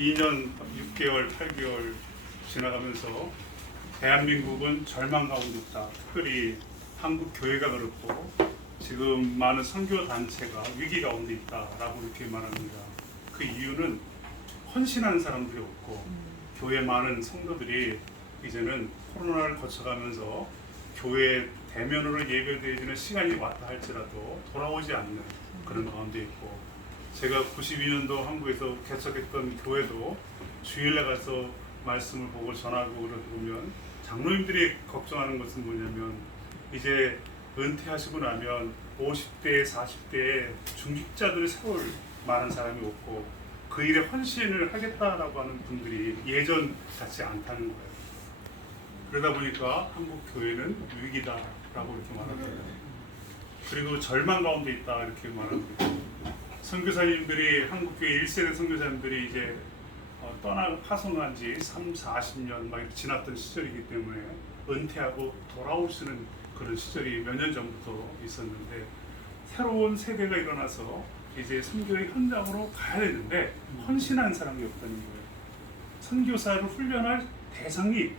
2년 6개월, 8개월 지나가면서 대한민국은 절망 가운데 있다. 특별히 한국 교회가 그렇고 지금 많은 선교 단체가 위기 가운데 있다라고 이렇게 말합니다. 그 이유는 헌신하는 사람들이 없고 교회 많은 성도들이 이제는 코로나를 거쳐가면서 교회 대면으로 예배드리는 시간이 왔다 할지라도 돌아오지 않는 그런 가운데 있고, 제가 92년도 한국에서 개척했던 교회도 주일에 가서 말씀을 보고 전하고 그러다 보면 장로님들이 걱정하는 것은 뭐냐면, 이제 은퇴하시고 나면 50대, 40대에 중직자들을 세울 많은 사람이 없고 그 일에 헌신을 하겠다라고 하는 분들이 예전 같지 않다는 거예요. 그러다 보니까 한국 교회는 위기다라고 이렇게 말합니다. 그리고 절망 가운데 있다 이렇게 말합니다. 선교사님들이 한국교회 1세대 선교사님들이 이제 파송한 지 40년 막 이렇게 지났던 시절이기 때문에 은퇴하고 돌아오시는 그런 시절이 몇 년 전부터 있었는데, 새로운 세대가 일어나서 이제 선교의 현장으로 가야 되는데 헌신한 사람이 없다는 거예요. 선교사를 훈련할 대상이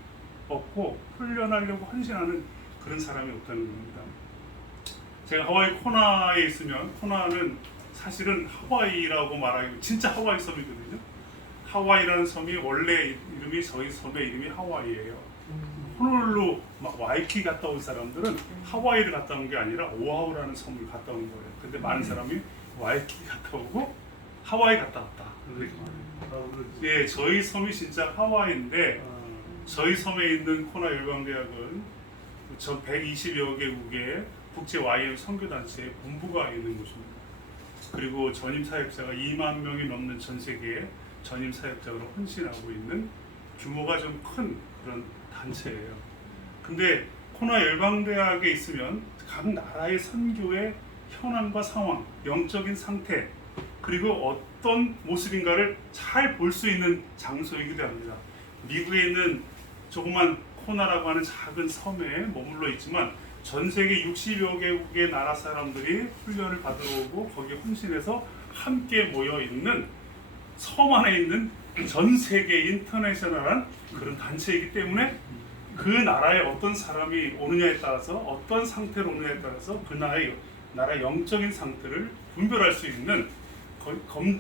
없고 훈련하려고 헌신하는 그런 사람이 없다는 겁니다. 제가 하와이 코나에 있으면, 코나는 사실은 하와이라고 말하기 진짜 하와이 섬이거든요. 하와이라는 섬이 원래 이름이, 저희 섬의 이름이 하와이예요. 호놀룰루 막 와이키 갔다 온 사람들은 하와이를 갔다 온 게 아니라 오아후라는 섬을 갔다 온 거예요. 근데 많은 사람이 와이키 갔다 오고 하와이 갔다 왔다. 예, 저희 섬이 진짜 하와이인데, 저희 섬에 있는 코나 열방대학은 전 120여 개국의 국제 YM 선교단체의 본부가 있는 곳입니다. 그리고 전임 사역자가 2만 명이 넘는 전 세계에 전임 사역자로 헌신하고 있는 규모가 좀 큰 그런 단체예요. 근데 코나 열방대학에 있으면 각 나라의 선교의 현황과 상황, 영적인 상태, 그리고 어떤 모습인가를 잘 볼 수 있는 장소이기도 합니다. 미국에 있는 조그만 코나라고 하는 작은 섬에 머물러 있지만 전 세계 60여 개국의 나라 사람들이 훈련을 받으러 오고 거기에 헌신해서 함께 모여 있는 섬 안에 있는 전 세계 인터내셔널한 그런 단체이기 때문에 그 나라에 어떤 사람이 오느냐에 따라서, 어떤 상태로 오느냐에 따라서 그 나라의 영적인 상태를 분별할 수 있는,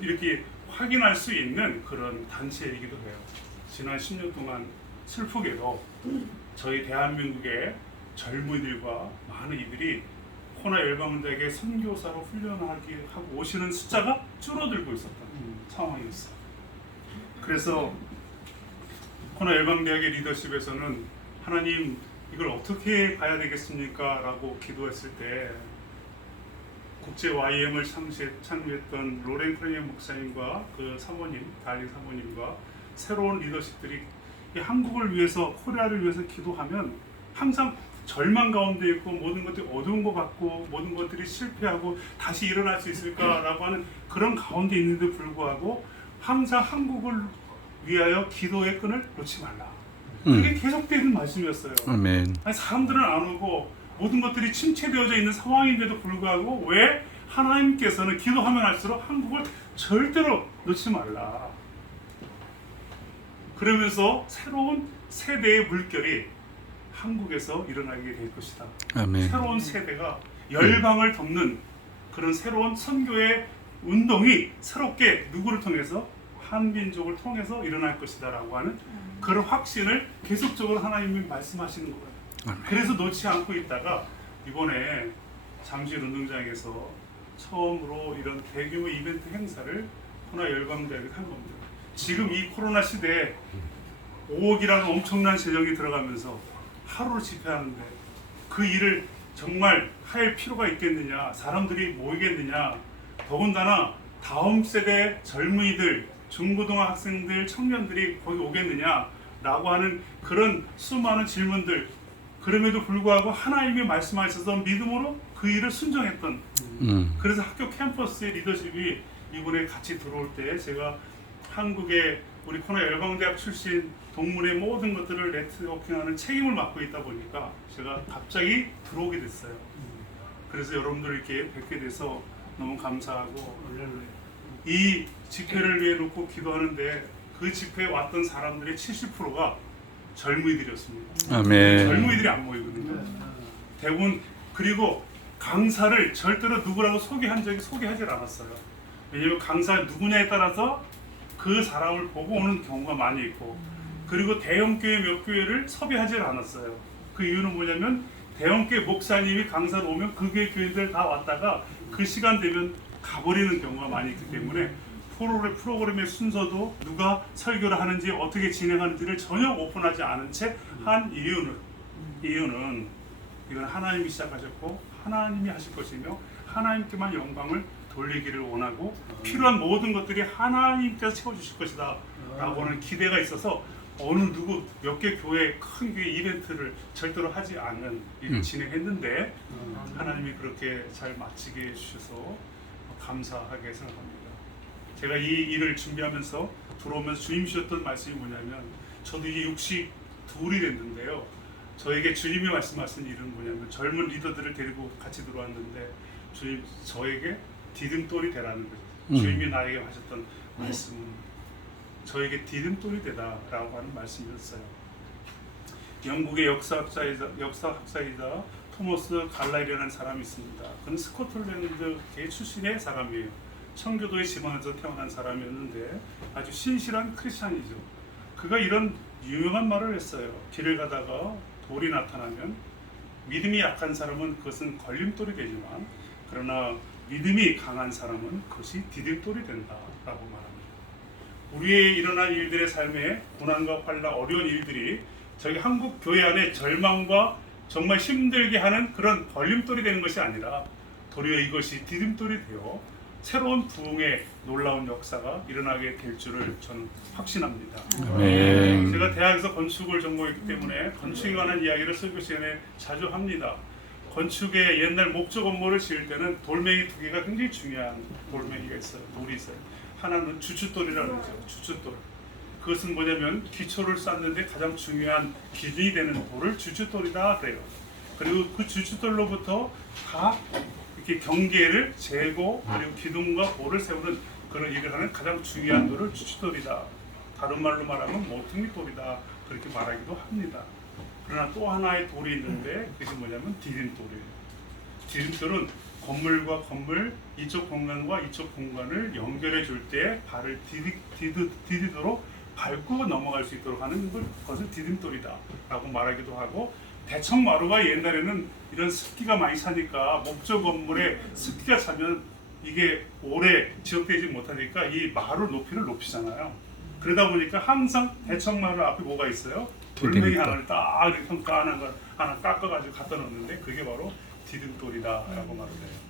이렇게 확인할 수 있는 그런 단체이기도 해요. 지난 10년 동안 슬프게도 저희 대한민국의 젊은이들과 많은 이들이 코나 열방대학의 선교사로 훈련하기 하고 오시는 숫자가 줄어들고 있었던 상황이었어요. 그래서 코나 열방대학의 리더십에서는 하나님, 이걸 어떻게 봐야 되겠습니까? 라고 기도했을 때 국제 YM을 창립했던 로렌 크레니언 목사님과 그 사모님, 달리 사모님과 새로운 리더십들이 이 한국을 위해서, 코리아를 위해서 기도하면 항상 절망 가운데 있고 모든 것들이 어두운 것 같고 모든 것들이 실패하고 다시 일어날 수 있을까라고 하는 그런 가운데 있는데 불구하고 항상 한국을 위하여 기도의 끈을 놓지 말라. 그게 계속되는 말씀이었어요. 아멘. 아니, 사람들은 안 오고 모든 것들이 침체되어져 있는 상황인데도 불구하고 왜 하나님께서는 기도하면 할수록 한국을 절대로 놓지 말라. 그러면서 새로운 세대의 물결이 한국에서 일어나게 될 것이다. 아멘. 새로운 세대가 열방을 덮는 그런 새로운 선교의 운동이 새롭게 누구를 통해서, 한민족을 통해서 일어날 것이다 라고 하는 그런 확신을 계속적으로 하나님이 말씀하시는 거예요. 아멘. 그래서 놓지 않고 있다가 이번에 잠실 운동장에서 처음으로 이런 대규모 이벤트 행사를 코나 열방대학이 한 겁니다. 지금 이 코로나 시대에 5억이라는 엄청난 재정이 들어가면서 하루를 집회하는데 그 일을 정말 할 필요가 있겠느냐, 사람들이 모이겠느냐, 더군다나 다음 세대 젊은이들, 중고등학생들, 청년들이 거기 오겠느냐라고 하는 그런 수많은 질문들, 그럼에도 불구하고 하나님이 말씀하셔서 믿음으로 그 일을 순종했던, 그래서 학교 캠퍼스의 리더십이 이번에 같이 들어올 때 제가 한국의 우리 코나 열방대학 출신 동문의 모든 것들을 네트워킹하는 책임을 맡고 있다 보니까 제가 갑자기 들어오게 됐어요. 그래서 여러분들 이렇게 뵙게 돼서 너무 감사하고, 이 집회를 위해 놓고 기도하는데 그 집회에 왔던 사람들의 70%가 젊은이들이었습니다. 아멘. 젊은이들이 안 모이거든요. 대부분. 그리고 강사를 절대로 누구라고 소개하지 않았어요. 왜냐하면 강사 누구냐에 따라서 그 사람을 보고 오는 경우가 많이 있고, 그리고 대형교회 몇 교회를 섭외하지 않았어요. 그 이유는 뭐냐면 대형교회 목사님이 강사로 오면 그 교회 교인들 다 왔다가 그 시간 되면 가버리는 경우가 많이 있기 때문에 프로그램의 순서도 누가 설교를 하는지 어떻게 진행하는지를 전혀 오픈하지 않은 채 한 이유는 이건 하나님이 시작하셨고 하나님이 하실 것이며 하나님께만 영광을 돌리기를 원하고 필요한 모든 것들이 하나님께서 채워주실 것이다 라고 하는 기대가 있어서 어느 누구 몇 개 교회 큰 교회 이벤트를 절대로 하지 않는 일을 진행했는데 하나님이 그렇게 잘 마치게 해주셔서 감사하게 생각합니다. 제가 이 일을 준비하면서 들어오면서 주님 주셨던 말씀이 뭐냐면, 저도 이게 62이 됐는데요, 저에게 주님이 말씀하신 일은 뭐냐면 젊은 리더들을 데리고 같이 들어왔는데 주님 저에게 디딤돌이 되라는 거죠. 주님이 나에게 하셨던 말씀은 저에게 디딤돌이 되다라고 하는 말씀이었어요. 영국의 역사학자이자 토머스 갈라이라는 사람이 있습니다. 그는 스코틀랜드계 출신의 사람이에요. 청교도의 집안에서 태어난 사람이었는데 아주 신실한 크리스찬이죠. 그가 이런 유명한 말을 했어요. 길을 가다가 돌이 나타나면 믿음이 약한 사람은 그것은 걸림돌이 되지만 그러나 믿음이 강한 사람은 그것이 디딤돌이 된다라고 말합니다. 우리의 일어난 일들의 삶에 고난과 환난, 어려운 일들이 저희 한국 교회 안에 절망과 정말 힘들게 하는 그런 걸림돌이 되는 것이 아니라 도리어 이것이 디딤돌이 되어 새로운 부흥의 놀라운 역사가 일어나게 될 줄을 저는 확신합니다. 아멘. 제가 대학에서 건축을 전공했기 때문에 건축에 관한 이야기를 설교 시간에 자주 합니다. 건축의 옛날 목조 건물을 지을 때는 돌멩이 두 개가 굉장히 중요한 돌멩이가 있어요. 돌이 있어요. 하나는 주춧돌이라고 하죠. 주춧돌. 그것은 뭐냐면 기초를 쌓는데 가장 중요한 기준이 되는 돌을 주춧돌이다 그래요. 그리고 그 주춧돌로부터 다 이렇게 경계를 재고 그리고 기둥과 볼을 세우는 그런 일을 하는 가장 중요한 돌을 주춧돌이다. 다른 말로 말하면 모퉁이돌이다 그렇게 말하기도 합니다. 그러나 또 하나의 돌이 있는데 그게 뭐냐면 디딤돌이에요. 디딤돌은 건물과 건물, 이쪽 공간과 이쪽 공간을 연결해 줄 때 발을 디디도록 밟고 넘어갈 수 있도록 하는 것을 디딤돌이다 라고 말하기도 하고, 대청마루가 옛날에는 이런 습기가 많이 차니까 목조 건물에 습기가 차면 이게 오래 지속되지 못하니까 이 마루 높이를 높이잖아요. 그러다 보니까 항상 대청마루 앞에 뭐가 있어요? 돌멩이 하나를 딱 이렇게 하나 깎아가지고 갖다 놓는데 그게 바로 디딤돌이다라고 말을 해요.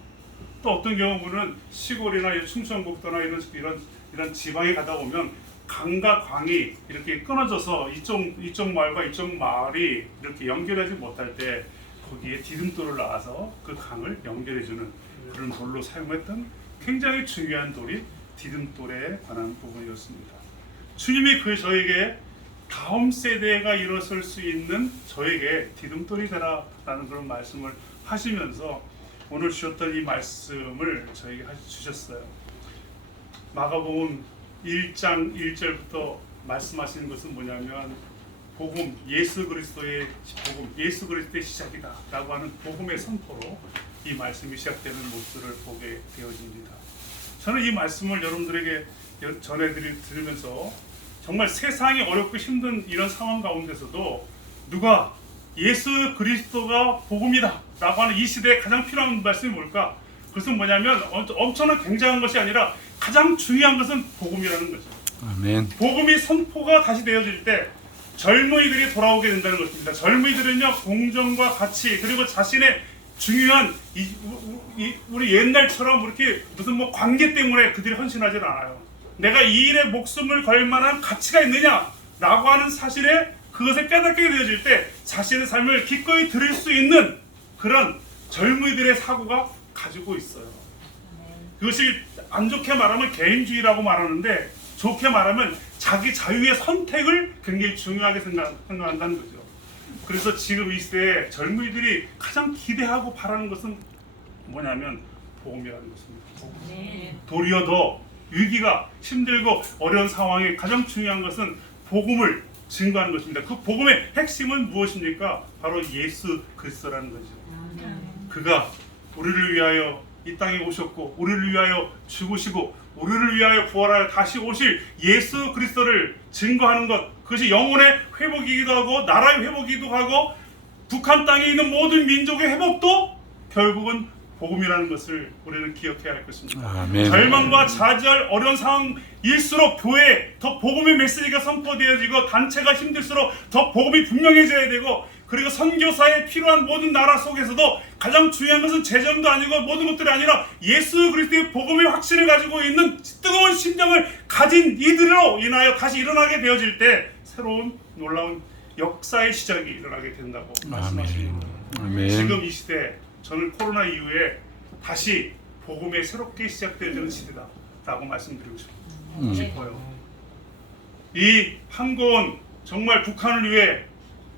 또 어떤 경우는 시골이나 충청북도나 이런 지방에 가다 보면 강과 강이 이렇게 끊어져서 이쪽 마을과 이쪽 마을이 이렇게 연결하지 못할 때 거기에 디딤돌을 놔서 그 강을 연결해주는 그런 돌로 사용했던 굉장히 중요한 돌이 디딤돌에 관한 부분이었습니다. 주님이 저에게 다음 세대가 일어설 수 있는 저에게 디딤돌이 되라라는 그런 말씀을 하시면서 오늘 주셨던 이 말씀을 저에게 주셨어요. 마가복음 1장 1절부터 말씀하시는 것은 뭐냐면 복음, 예수 그리스도의 복음, 예수 그리스도의 시작이다 라고 하는 복음의 선포로 이 말씀이 시작되는 모습을 보게 되어집니다. 저는 이 말씀을 여러분들에게 전해드리면서 정말 세상이 어렵고 힘든 이런 상황 가운데서도 누가 예수 그리스도가 복음이다 라고 하는 이 시대에 가장 필요한 말씀이 뭘까? 그것은 뭐냐면 엄청난 굉장한 것이 아니라 가장 중요한 것은 복음이라는 거죠. 아멘. 복음이 선포가 다시 되어질 때 젊은이들이 돌아오게 된다는 것입니다. 젊은이들은요, 공정과 가치 그리고 자신의 중요한 우리 옛날처럼 이렇게 무슨 관계 때문에 그들이 헌신하지 않아요. 내가 이 일에 목숨을 걸 만한 가치가 있느냐라고 하는 사실에 그것을 깨닫게 되어질 때 자신의 삶을 기꺼이 드릴 수 있는 그런 젊은이들의 사고가 가지고 있어요. 그것이 안 좋게 말하면 개인주의라고 말하는데 좋게 말하면 자기 자유의 선택을 굉장히 중요하게 생각한다는 거죠. 그래서 지금 이 시대에 젊은이들이 가장 기대하고 바라는 것은 뭐냐면 복음이라는 것입니다. 도리어 더 위기가 힘들고 어려운 상황에 가장 중요한 것은 복음을 증거하는 것입니다. 그 복음의 핵심은 무엇입니까? 바로 예수 그리스도라는 거죠. 그가 우리를 위하여 이 땅에 오셨고 우리를 위하여 죽으시고 우리를 위하여 부활하여 다시 오실 예수 그리스도를 증거하는 것, 그것이 영혼의 회복이기도 하고 나라의 회복이기도 하고 북한 땅에 있는 모든 민족의 회복도 결국은 복음이라는 것을 우리는 기억해야 할 것입니다. 아멘. 절망과 좌절 어려운 상황일수록 교회에 더 복음의 메시지가 선포되어지고 단체가 힘들수록 더 복음이 분명해져야 되고, 그리고 선교사에 필요한 모든 나라 속에서도 가장 중요한 것은 재정도 아니고 모든 것들이 아니라 예수 그리스도의 복음의 확신을 가지고 있는 뜨거운 심정을 가진 이들로 인하여 다시 일어나게 되어질 때 새로운 놀라운 역사의 시작이 일어나게 된다고 말씀하십니다. 아멘. 지금 이 시대, 저는 코로나 이후에 다시 복음에 새롭게 시작되는 시대다라고 말씀드리고 싶어요. 이 한국은 정말 북한을 위해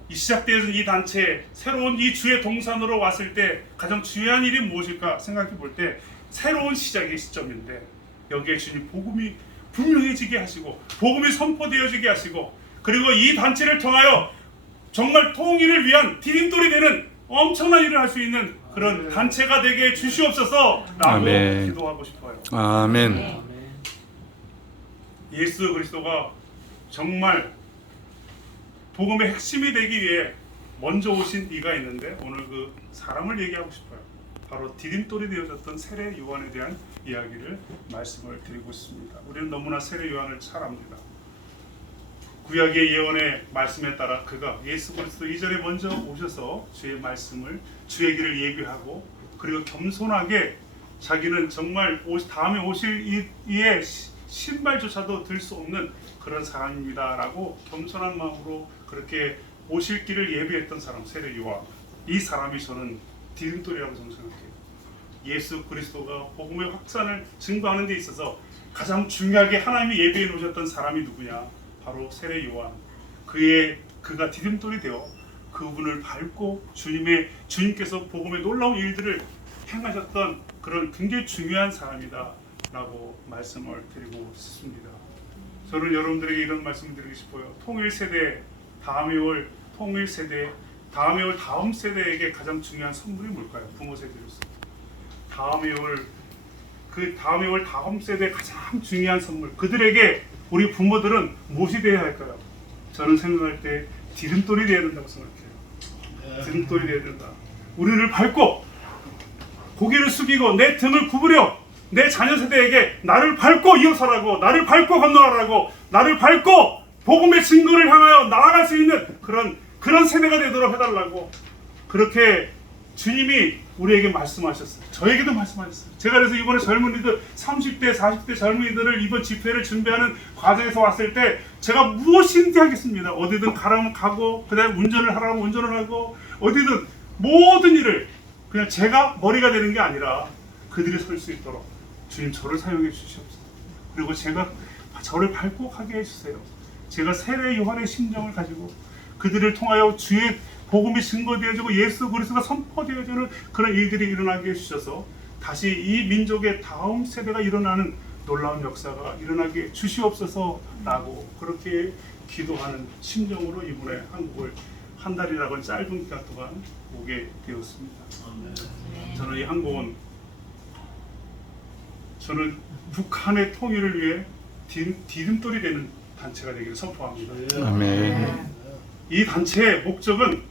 이 시작되어진 이 단체에 새로운 이 주의 동산으로 왔을 때 가장 중요한 일이 무엇일까 생각해 볼 때 새로운 시작의 시점인데, 여기에 주님 복음이 분명해지게 하시고 복음이 선포되어지게 하시고, 그리고 이 단체를 통하여 정말 통일을 위한 디딤돌이 되는 엄청난 일을 할 수 있는 그런 단체가 되게 주시옵소서 라고 아멘. 기도하고 싶어요. 아멘. 예수 그리스도가 정말 복음의 핵심이 되기 위해 먼저 오신 이가 있는데, 오늘 그 사람을 얘기하고 싶어요. 바로 디딤돌이 되어졌던 세례 요한에 대한 이야기를 말씀을 드리고 있습니다. 우리는 너무나 세례 요한을 잘 압니다. 구약의 예언의 말씀에 따라 그가 예수 그리스도 이전에 먼저 오셔서 주의 말씀을, 주의 길을 예비하고, 그리고 겸손하게 자기는 정말 다음에 오실 이의 신발조차도 들 수 없는 그런 사람입니다 라고 겸손한 마음으로 그렇게 오실 길을 예비했던 사람, 세례 요한. 이 사람이 저는 디딤돌이라고 생각해요. 예수 그리스도가 복음의 확산을 증거하는 데 있어서 가장 중요하게 하나님이 예비해 놓으셨던 사람이 누구냐? 바로 세례 요한. 그가 디딤돌이 되어 그분을 밟고 주님께서 복음의 놀라운 일들을 행하셨던 그런 굉장히 중요한 사람이다 라고 말씀을 드리고 싶습니다. 저는 여러분들에게 이런 말씀을 드리고 싶어요. 통일 세대, 다음에 올 통일 세대, 다음에 올 다음 세대에게 가장 중요한 선물이 뭘까요? 부모 세대로서 다음에 올 다음 세대의 가장 중요한 선물, 그들에게 우리 부모들은 무엇이 되어야 할까요? 저는 생각할 때 디딤돌이 되어야 된다고 생각해요. 디딤돌이 되어야 된다. 우리를 밟고 고개를 숙이고 내 등을 구부려 내 자녀 세대에게 나를 밟고 이어서라고, 나를 밟고 건너가라고, 나를 밟고 복음의 증거를 향하여 나아갈 수 있는 그런 세대가 되도록 해달라고, 그렇게 주님이 우리에게 말씀하셨어요. 저에게도 말씀하셨어요. 제가 그래서 이번에 젊은이들 30대 40대 젊은이들을 이번 집회를 준비하는 과정에서 왔을 때 제가 무엇인지 하겠습니다. 어디든 가라면 가고, 그다음에 운전을 하라면 운전을 하고, 어디든 모든 일을 그냥 제가 머리가 되는 게 아니라 그들이 설 수 있도록 주님 저를 사용해 주시옵소서. 그리고 저를 밟고 가게 해주세요. 제가 세례 요한의 심정을 가지고 그들을 통하여 주의 복음이 증거되어지고 예수 그리스도가 선포되어지는 그런 일들이 일어나게 해주셔서 다시 이 민족의 다음 세대가 일어나는 놀라운 역사가 일어나게 주시옵소서라고 그렇게 기도하는 심정으로 이번에 한국을 한 달이라고 짧은 기간 동안 오게 되었습니다. 저는 이 한국은 북한의 통일을 위해 디딤돌이 되는 단체가 되기를 선포합니다. 아멘. 이 단체의 목적은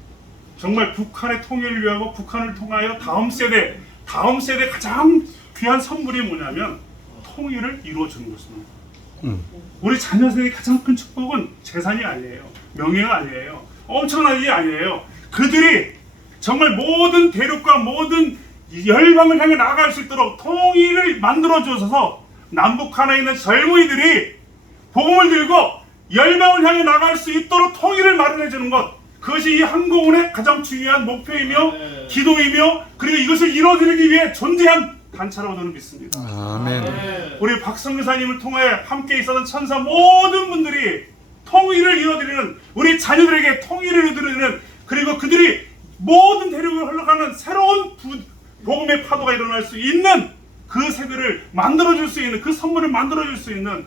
정말 북한의 통일을 위하고 북한을 통하여 다음 세대 가장 귀한 선물이 뭐냐면 통일을 이루어주는 것입니다. 우리 자녀 세대의 가장 큰 축복은 재산이 아니에요. 명예가 아니에요. 엄청난 일이 아니에요. 그들이 정말 모든 대륙과 모든 열방을 향해 나아갈 수 있도록 통일을 만들어 주셔서 남북한에 있는 젊은이들이 복음을 들고 열방을 향해 나갈 수 있도록 통일을 마련해 주는 것, 그것이 이 한국은의 가장 중요한 목표이며 기도이며, 그리고 이것을 이루어드리기 위해 존재한 단체라고 저는 믿습니다. 아멘. 우리 박성교사님을 통해 함께 있었던 천사 모든 분들이 통일을 이루어드리는, 우리 자녀들에게 통일을 이루어드리는, 그리고 그들이 모든 대륙을 흘러가는 새로운 복음의 파도가 일어날 수 있는 그 세대를 만들어줄 수 있는, 그 선물을 만들어줄 수 있는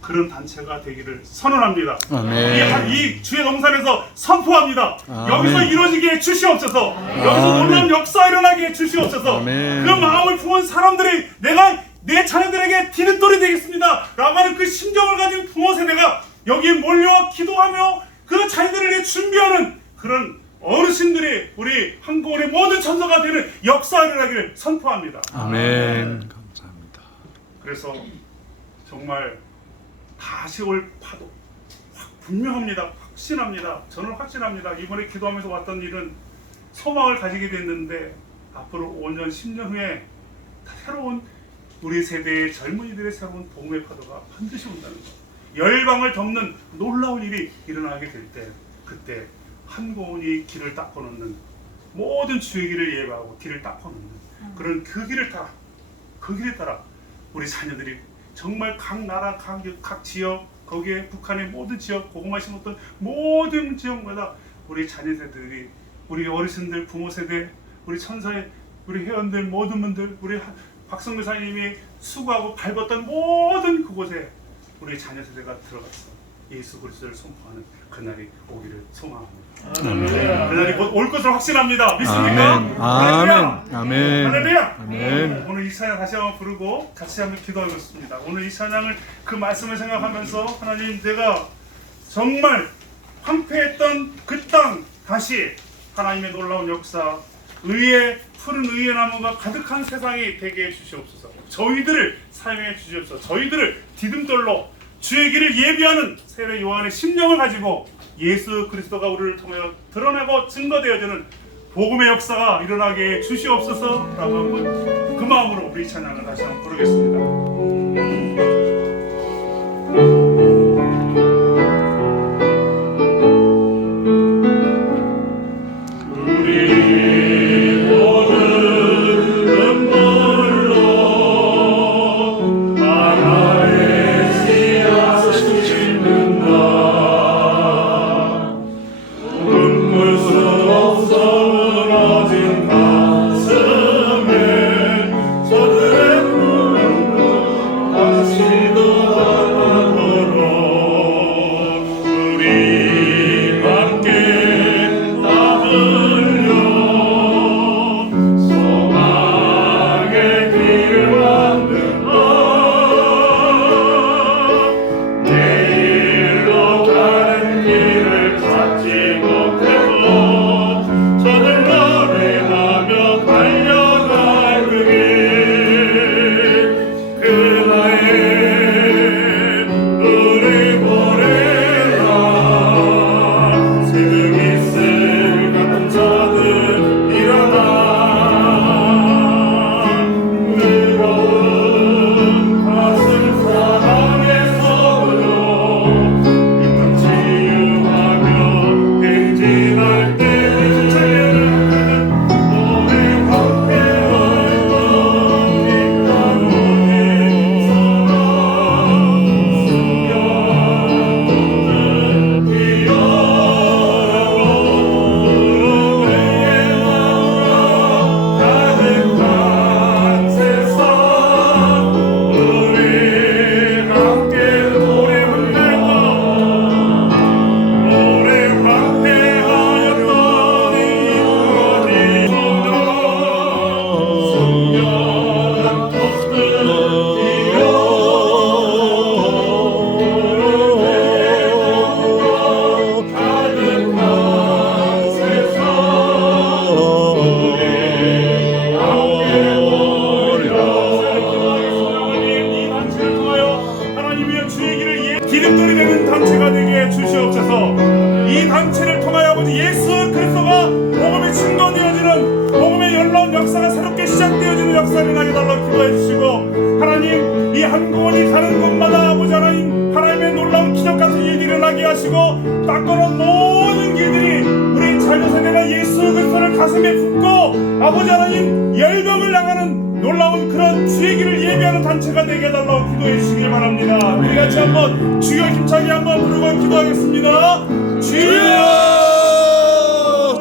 그런 단체가 되기를 선언합니다. 아멘. 이 주의 동산에서 선포합니다. 아멘. 여기서 이루어지게 해 주시옵소서. 여기서 아멘. 놀라운 역사 일어나게 해 주시옵소서. 아멘. 그 마음을 품은 사람들이 내가 내 자녀들에게 디딤돌이 되겠습니다 라고 하는 그 심정을 가진 부모 세대가 여기에 몰려와 기도하며 그 자녀들을 위해 준비하는 그런 어르신들이 우리 한국의 모든 천사가 되는 역사 일어나기를 선포합니다. 아멘. 감사합니다. 그래서 정말 다시 올 파도 분명합니다. 확신합니다. 저는 확신합니다. 이번에 기도하면서 왔던 일은 소망을 가지게 됐는데 앞으로 5년, 10년 후에 새로운 우리 세대의 젊은이들의 새로운 복음의 파도가 반드시 온다는 것. 열방을 덮는 놀라운 일이 일어나게 될 때 그때 한고은이 길을 닦아놓는 모든 주의 길을 예배하고 길을 닦아놓는 그런 그 길을 따라 그 길에 따라 우리 자녀들이 정말 각 나라, 각 지역, 거기에 북한의 모든 지역, 고구마 심었던 모든 지역마다 우리 자녀 세대들이, 우리 어르신들, 부모 세대, 우리 천사의 우리 회원들, 모든 분들, 우리 박성규 사님이 수고하고 밟았던 모든 그곳에 우리 자녀 세대가 들어가서 예수 그리스도를 선포하는 그날이 오기를 소망합니다. 그날이 곧 올 것을 확신합니다. 믿습니까? 아멘. 아멘. 아멘. 할렐루야. 아멘. 오늘 이 찬양 다시 한번 부르고 같이 한번 기도하겠습니다. 오늘 이 찬양을 그 말씀을 생각하면서 하나님, 내가 정말 황폐했던 그 땅 다시 하나님의 놀라운 역사, 의의 푸른 의의 나무가 가득한 세상이 되게 해주시옵소서. 저희들을 사용해 주시옵소서. 저희들을 디딤돌로 주의 길을 예비하는 세례 요한의 심령을 가지고 예수 그리스도가 우리를 통하여 드러내고 증거되어지는 복음의 역사가 일어나게 해 주시옵소서 라고 한번 그 마음으로 우리 찬양을 다시 한번 부르겠습니다. 기름돌이 되는 단체가 되게 해 주시옵소서. 이 단체를 통하여 아버지 예수 그리스도가 복음이 증거되어지는 복음의 놀라운 역사가 새롭게 시작되어지는 역사를 나게 달라고 기도해 주시고, 하나님 이 한국원이 가는 곳마다 아버지 하나님 하나님의 놀라운 기적 같은 일들이 일어나게 하시고, 닦아놓은 모든 길들이 우리 자녀 세대가 예수 그리스도를 가슴에 품고 아버지 하나님 열병을 나가는 놀라운 그런 주의 길을 예비하는 단체가 되게 해달라고 기도해 주시길 바랍니다. 우리 같이 한번 주여 힘차게 한번 부르고 기도하겠습니다. 주여,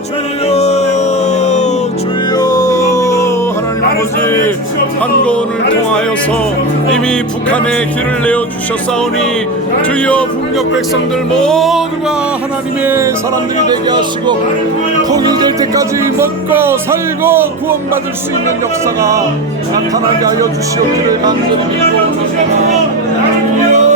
주여, 주여. 하나님 아버지 한국을 통하여 통하여서 이미 북한에 길을 내어 주셨사오니 주여 북녘 백성들 모두가 하나님의 사람들이 되게 하시고 통일될 때까지 먹고 살고 구원받을 수 있는 역사가 나타나게 하여 주시옵기를 간절히 믿고 주옵나이다.